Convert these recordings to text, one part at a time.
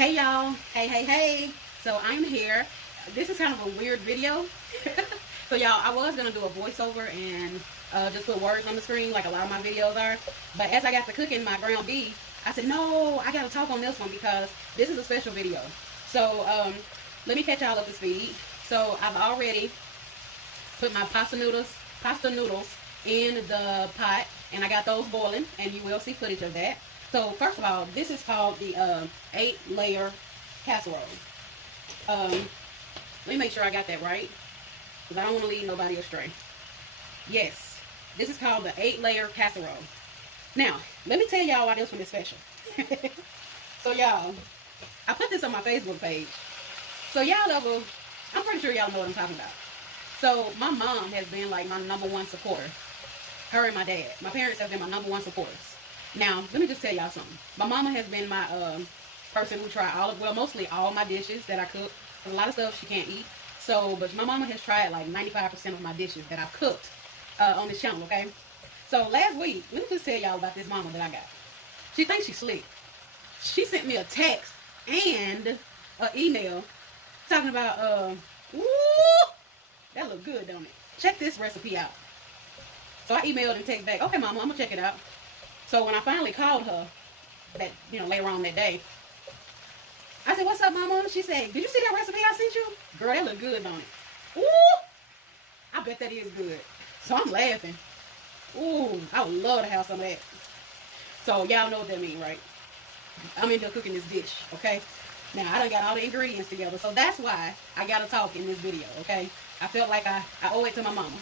Hey y'all, hey. So I'm here. This is kind of a weird video. So y'all, I was gonna do a voiceover and just put words on the screen like a lot of my videos are. But as I got to cooking my ground beef, I said, no, I gotta talk on this one because this is a special video. So let me catch y'all up to speed. So I've already put my pasta noodles in the pot, and I got those boiling, and you will see footage of that. So first of all, this is called the 8-layer casserole. Let me make sure I got that right, because I don't want to lead nobody astray. Yes, this is called the 8-layer casserole. Now, let me tell y'all why this one is special. So y'all, I put this on my Facebook page. So y'all I'm pretty sure y'all know what I'm talking about. So my mom has been like my #1 supporter. Her and my dad. My parents have been my #1 supporters. Now, let me just tell y'all something. My mama has been my person who tried mostly all my dishes that I cook. There's a lot of stuff she can't eat. So, but my mama has tried like 95% of my dishes that I've cooked on this channel, okay? So last week, let me just tell y'all about this mama that I got. She thinks she's slick. She sent me a text and an email talking about, ooh, that look good, don't it? Check this recipe out. So I emailed and text back, okay, mama, I'm gonna check it out. So when I finally called her, that later on that day, I said, what's up, mama? She said, did you see that recipe I sent you? Girl, that look good, don't it? Ooh, I bet that is good. So I'm laughing. Ooh, I would love to have some of that. So y'all know what that means, right? I'm into cooking this dish, okay? Now, I done got all the ingredients together, so that's why I gotta talk in this video, okay? I felt like I owe it to my mama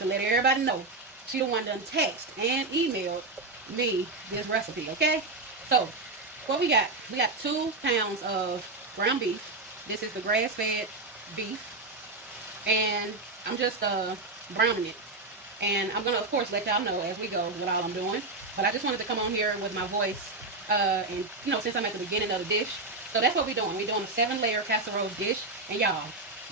to let everybody know. She the one done text and emailed me this recipe, okay? So, what we got? We got 2 pounds of ground beef. This is the grass-fed beef. And I'm just browning it. And I'm gonna, of course, let y'all know as we go what all I'm doing. But I just wanted to come on here with my voice, and since I'm at the beginning of the dish. So that's what we're doing. We're doing a 7-layer casserole dish. And y'all,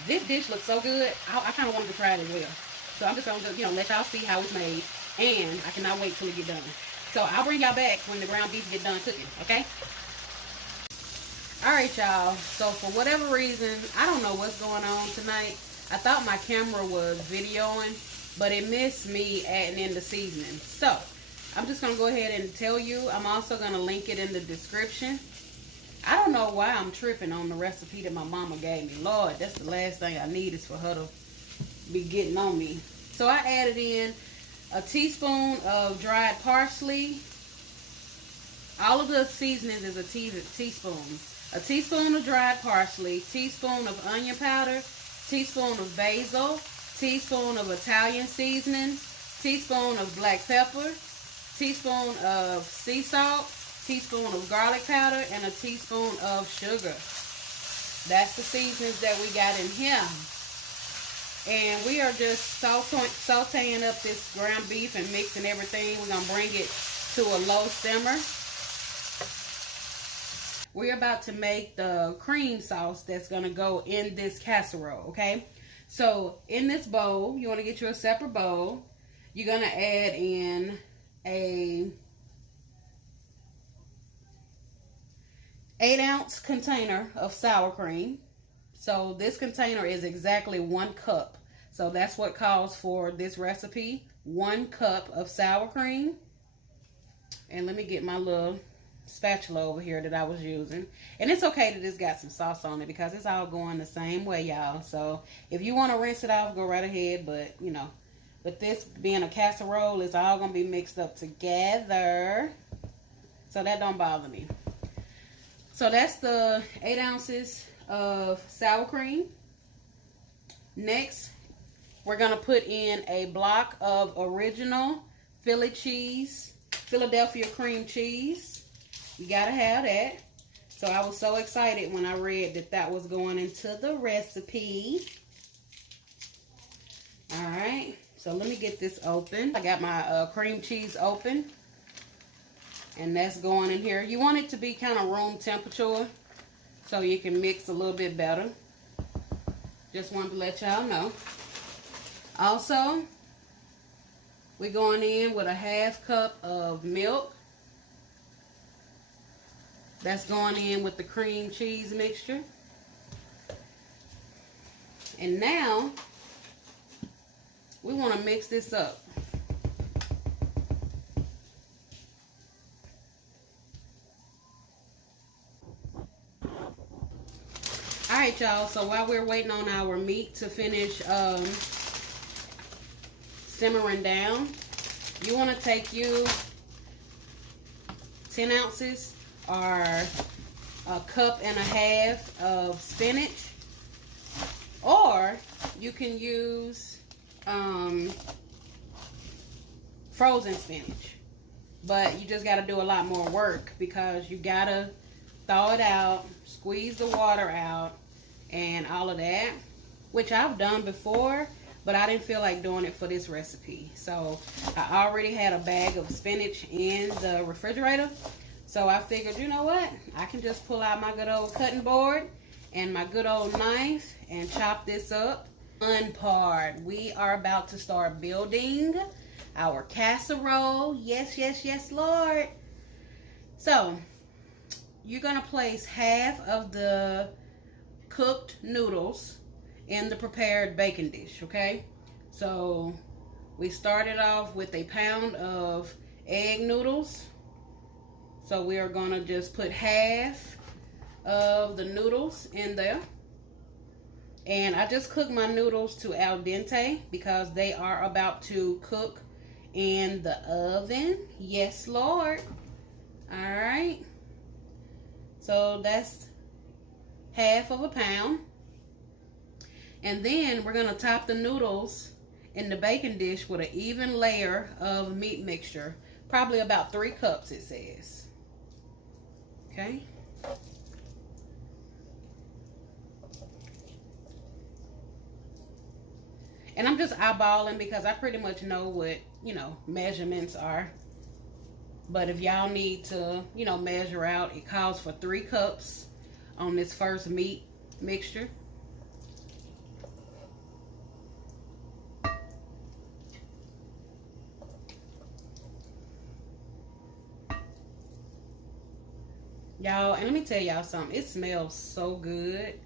this dish looks so good. I kind of wanted to try it as well. So I'm just going to, let y'all see how it's made. And I cannot wait till it get done. So I'll bring y'all back when the ground beef get done cooking, okay? Alright, y'all. So for whatever reason, I don't know what's going on tonight. I thought my camera was videoing, but it missed me adding in the seasoning. So I'm just going to go ahead and tell you. I'm also going to link it in the description. I don't know why I'm tripping on the recipe that my mama gave me. Lord, that's the last thing I need is for her to be getting on me. So I added in a teaspoon of dried parsley. All of the seasonings is a teaspoon. A teaspoon of dried parsley, teaspoon of onion powder, teaspoon of basil, teaspoon of Italian seasoning, teaspoon of black pepper, teaspoon of sea salt, teaspoon of garlic powder, and a teaspoon of sugar. That's the seasonings that we got in here. And we are just sauteing up this ground beef and mixing everything. We're going to bring it to a low simmer. We're about to make the cream sauce that's going to go in this casserole, okay? So in this bowl, you want to get you a separate bowl. You're going to add in a 8-ounce container of sour cream. So this container is exactly 1 cup. So that's what calls for this recipe. 1 cup of sour cream. And let me get my little spatula over here that I was using. And it's okay that it's got some sauce on it because it's all going the same way, y'all. So if you want to rinse it off, go right ahead. But, with this being a casserole, it's all going to be mixed up together. So that don't bother me. So that's the 8 ounces of sour cream. Next, we're going to put in a block of original Philadelphia cream cheese. You got to have that. So I was so excited when I read that that was going into the recipe. All right. So let me get this open. I got my cream cheese open. And that's going in here. You want it to be kind of room temperature so you can mix a little bit better. Just wanted to let y'all know. Also, we're going in with a 1/2 cup of milk. That's going in with the cream cheese mixture. And now we want to mix this up. Alright, y'all, so while we're waiting on our meat to finish simmering down, you want to take you 10 ounces or a cup and a half of spinach, or you can use frozen spinach, but you just got to do a lot more work because you got to thaw it out, squeeze the water out, and all of that, which I've done before, but I didn't feel like doing it for this recipe. So I already had a bag of spinach in the refrigerator, so I figured, you know what, I can just pull out my good old cutting board and my good old knife and chop this up. Fun part, we are about to start building our casserole. Yes, yes, yes, Lord. So you're gonna place half of the cooked noodles in the prepared baking dish, okay? So we started off with a pound of egg noodles. So we are gonna just put half of the noodles in there. And I just cooked my noodles to al dente because they are about to cook in the oven. Yes, Lord. All right. So that's half of a pound. And then we're going to top the noodles in the baking dish with an even layer of meat mixture. Probably about 3 cups, it says. Okay. And I'm just eyeballing because I pretty much know what, measurements are. But if y'all need to, measure out, it calls for 3 cups on this first meat mixture. Y'all, and let me tell y'all something. It smells so good.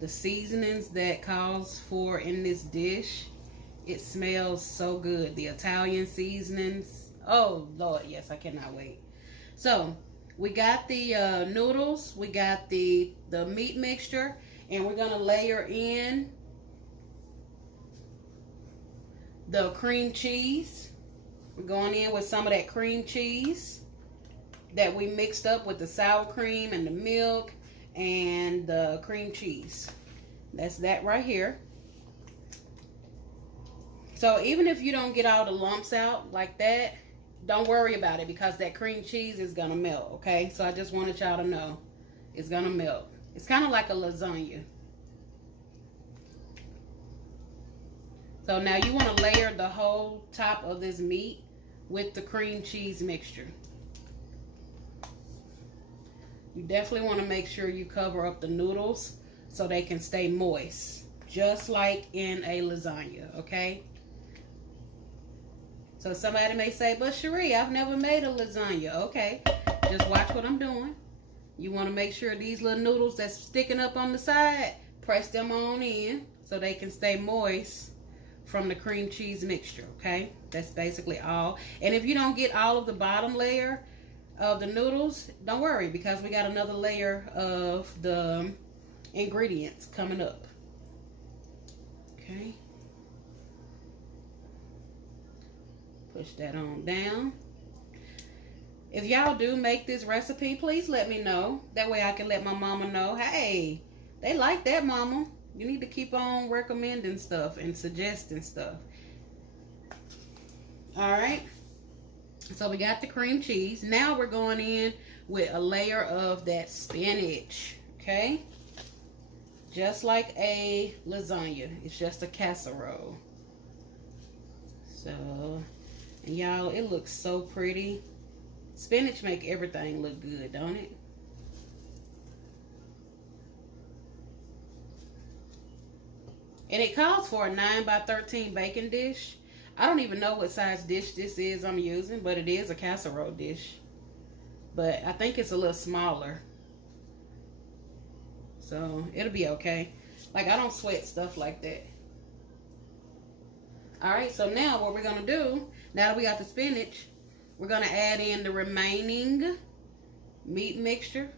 The seasonings that calls for in this dish, it smells so good. The Italian seasonings. Oh, Lord, yes, I cannot wait. So, we got the noodles, we got the meat mixture, and we're going to layer in the cream cheese. We're going in with some of that cream cheese that we mixed up with the sour cream and the milk and the cream cheese. That's that right here. So even if you don't get all the lumps out like that, don't worry about it because that cream cheese is gonna melt, okay? So I just wanted y'all to know it's gonna melt. It's kind of like a lasagna. So now you want to layer the whole top of this meat with the cream cheese mixture. You definitely want to make sure you cover up the noodles so they can stay moist, just like in a lasagna, okay? So somebody may say, but Cherie, I've never made a lasagna. Okay, just watch what I'm doing. You want to make sure these little noodles that's sticking up on the side, press them on in so they can stay moist from the cream cheese mixture, okay? That's basically all. And if you don't get all of the bottom layer of the noodles, don't worry because we got another layer of the ingredients coming up. Okay. Push that on down. If y'all do make this recipe, please let me know. That way I can let my mama know, hey, they like that, mama. You need to keep on recommending stuff and suggesting stuff. All right. So we got the cream cheese. Now we're going in with a layer of that spinach, okay? Just like a lasagna. It's just a casserole. So, and y'all, it looks so pretty. Spinach make everything look good, don't it? And it calls for a 9 by 13 baking dish. I don't even know what size dish this is I'm using, but it is a casserole dish. But I think it's a little smaller. So it'll be okay. Like, I don't sweat stuff like that. Alright, so now what we're going to do, now that we got the spinach, we're going to add in the remaining meat mixture.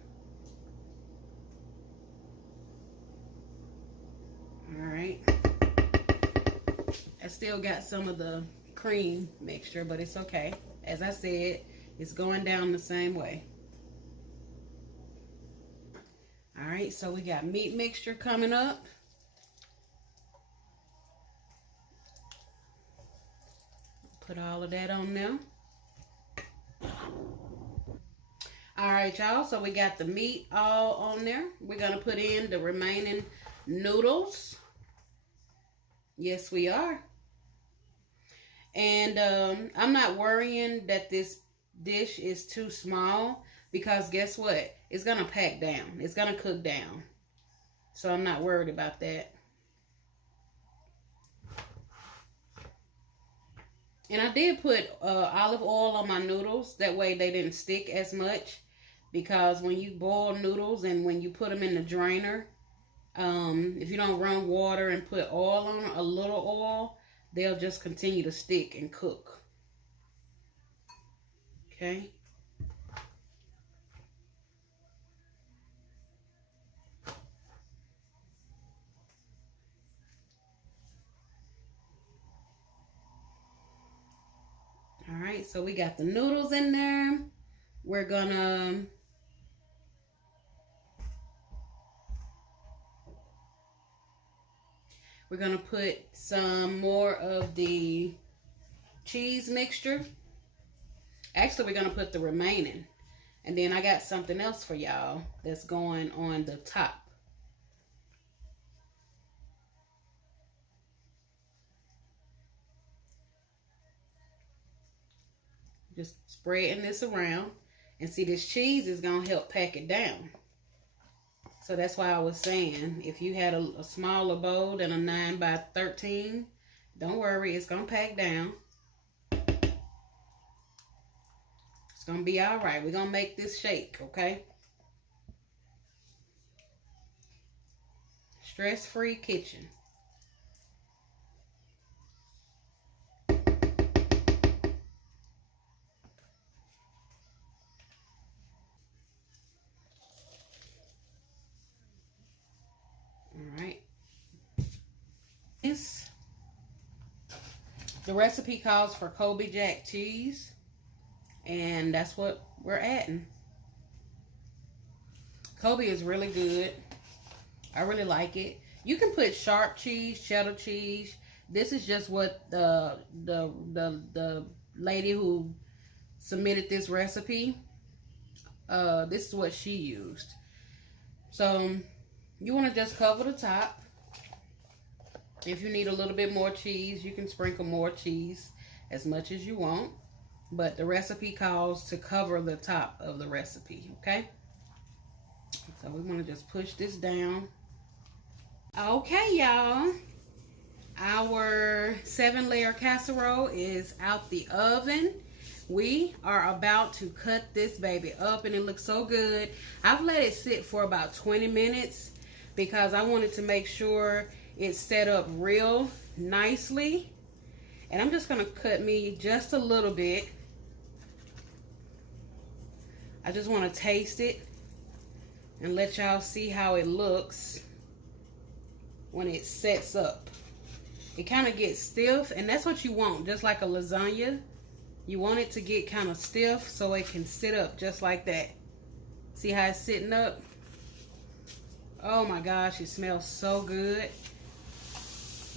Alright. I still got some of the cream mixture, but it's okay. As I said, it's going down the same way. Alright, so we got meat mixture coming up. Put all of that on there. Alright, y'all, so we got the meat all on there. We're going to put in the remaining noodles. Yes, we are. And I'm not worrying that this dish is too small, because guess what? It's going to pack down. It's going to cook down. So I'm not worried about that. And I did put olive oil on my noodles. That way they didn't stick as much. Because when you boil noodles and when you put them in the drainer, if you don't run water and put oil on them, a little oil, they'll just continue to stick and cook. Okay. Alright, so we got the noodles in there. We're gonna put some more of the cheese mixture. Actually, we're gonna put the remaining. And then I got something else for y'all that's going on the top. Just spreading this around. And see, this cheese is going to help pack it down. So that's why I was saying, if you had a smaller bowl than a 9 by 13, don't worry, it's going to pack down. It's going to be all right. We're going to make this shake, okay? Stress-free kitchen. Alright. The recipe calls for Colby Jack cheese. And that's what we're adding. Colby is really good. I really like it. You can put sharp cheese, cheddar cheese. This is just what the lady who submitted this recipe, this is what she used. So you want to just cover the top. If you need a little bit more cheese, you can sprinkle more cheese as much as you want. But the recipe calls to cover the top of the recipe, okay? So we want to just push this down. Okay, y'all. Our 7-layer casserole is out the oven. We are about to cut this baby up, and it looks so good. I've let it sit for about 20 minutes because I wanted to make sure it's set up real nicely. And I'm just going to cut me just a little bit. I just want to taste it and let y'all see how it looks when it sets up. It kind of gets stiff, and that's what you want, just like a lasagna. You want it to get kind of stiff so it can sit up just like that. See how it's sitting up? Oh my gosh, it smells so good.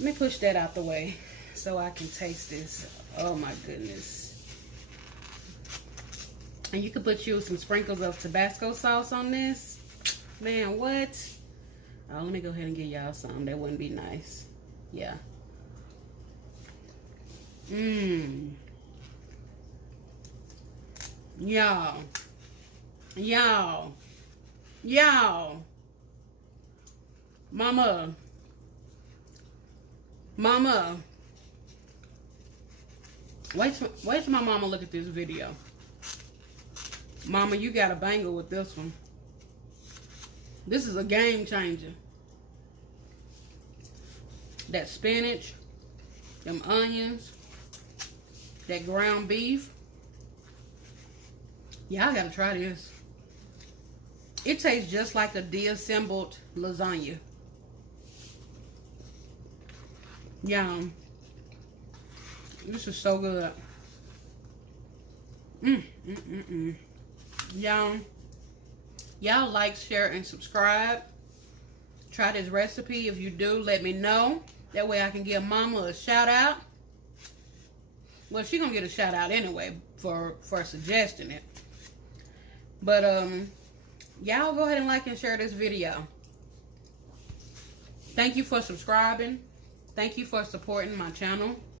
Let me push that out the way so I can taste this. Oh my goodness. And you can put you some sprinkles of Tabasco sauce on this. Man, what? Oh, let me go ahead and give y'all some. That wouldn't be nice. Yeah. Y'all. Mama. Wait till my mama look at this video. Mama, you got a banger with this one. This is a game changer. That spinach, them onions, that ground beef. Y'all gotta try this. It tastes just like a deassembled lasagna. Yum. This is so good. Yum. Y'all like, share, and subscribe. Try this recipe. If you do, let me know. That way I can give Mama a shout out. Well, she's gonna get a shout out anyway for suggesting it. But y'all go ahead and like and share this video. Thank you for subscribing. Thank you for supporting my channel.